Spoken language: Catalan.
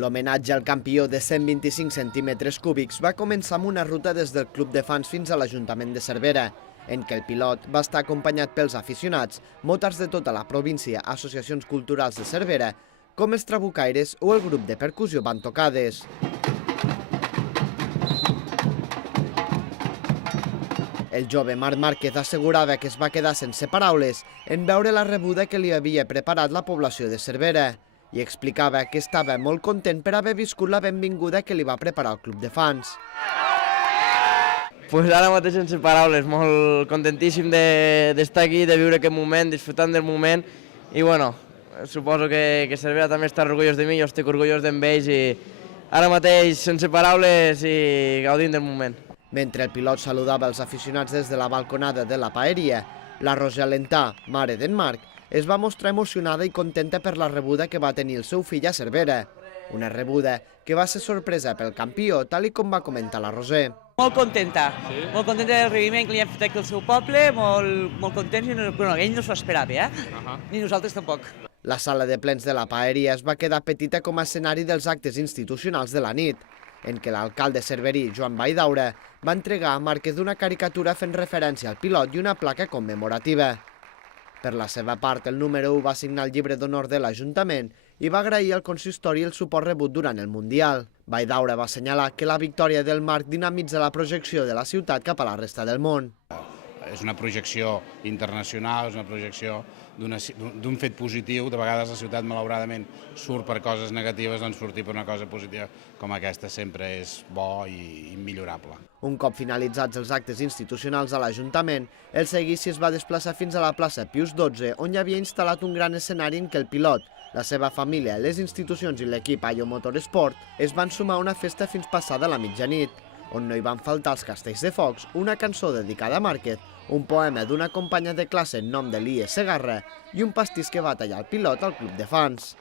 L'homenatge al campió de 125 centímetres cúbics va començar amb una ruta des del Club de Fans fins a l'Ajuntament de Cervera, en què el pilot va estar acompanyat pels aficionats, motards de tota la província, associacions culturals de Cervera, com els Trabucaires o el grup de percussió Bantocades. El jove Marc Márquez assegurava que es va quedar sense paraules en veure la rebuda que li havia preparat la població de Cervera i explicava que estava molt content per haver viscut la benvinguda que li va preparar el club de fans. Pues ara mateix sense paraules, molt contentíssim d'estar aquí, de viure aquest moment, disfrutant del moment i bueno, suposo que Cervera també està orgullós de mi, jo estic orgullós d'ells i ara mateix sense paraules i gaudint del moment. Mentre el pilot saludava els aficionats des de la balconada de la paeria, la Rosa Alentà, mare d'en Marc, es va mostrar emocionada i contenta per la rebuda que va tenir el seu fill a Cervera. Una rebuda que va ser sorpresa pel campió, tal i com va comentar la Roser. Molt contenta, molt contenta del recibiment que li hem fet aquí al seu poble, molt contents, bueno, ell no s'ho esperava, ni nosaltres tampoc. La sala de plens de la paeria es va quedar petita com a escenari dels actes institucionals de la nit, en què l'alcalde cerverí, Joan Valldaura, va entregar a Márquez una caricatura fent referència al pilot i una placa commemorativa. Per la seva part, el número 1 va signar el llibre d'honor de l'Ajuntament i va agrair al consistori el suport rebut durant el Mundial. Valldaura va assenyalar que la victòria del Marc dinamitza la projecció de la ciutat cap a la resta del món. És una projecció internacional, és una projecció d'un fet positiu. De vegades la ciutat, malauradament, surt per coses negatives, doncs sortir per una cosa positiva com aquesta sempre és bo i immillorable. Un cop finalitzats els actes institucionals a l'Ajuntament, el seguici es va desplaçar fins a la plaça Pius XII, on hi havia instal·lat un gran escenari en què el pilot, la seva família, les institucions i l'equip Ayo Motorsport es van sumar a una festa fins passada la mitjanit, on no hi van faltar els castells de focs, una cançó dedicada a Márquez, un poema d'una companya de classe en nom de l'Ies Segarra i un pastís que va tallar el pilot al club de fans.